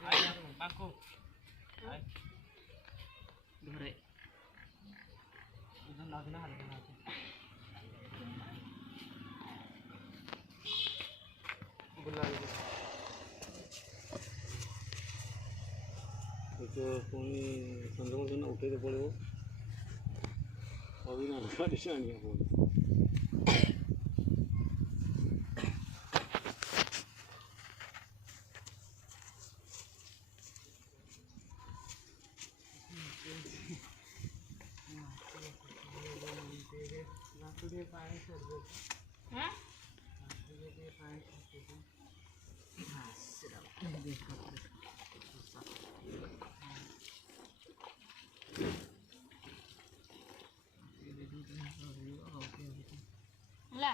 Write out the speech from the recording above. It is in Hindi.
Bangku. Dore. Udah lagi nah ada lagi. बुला लीजिए तो पुणी संजोग से ना उठे तो पड़े वो अभी ना निशानी है फोन हाँ ला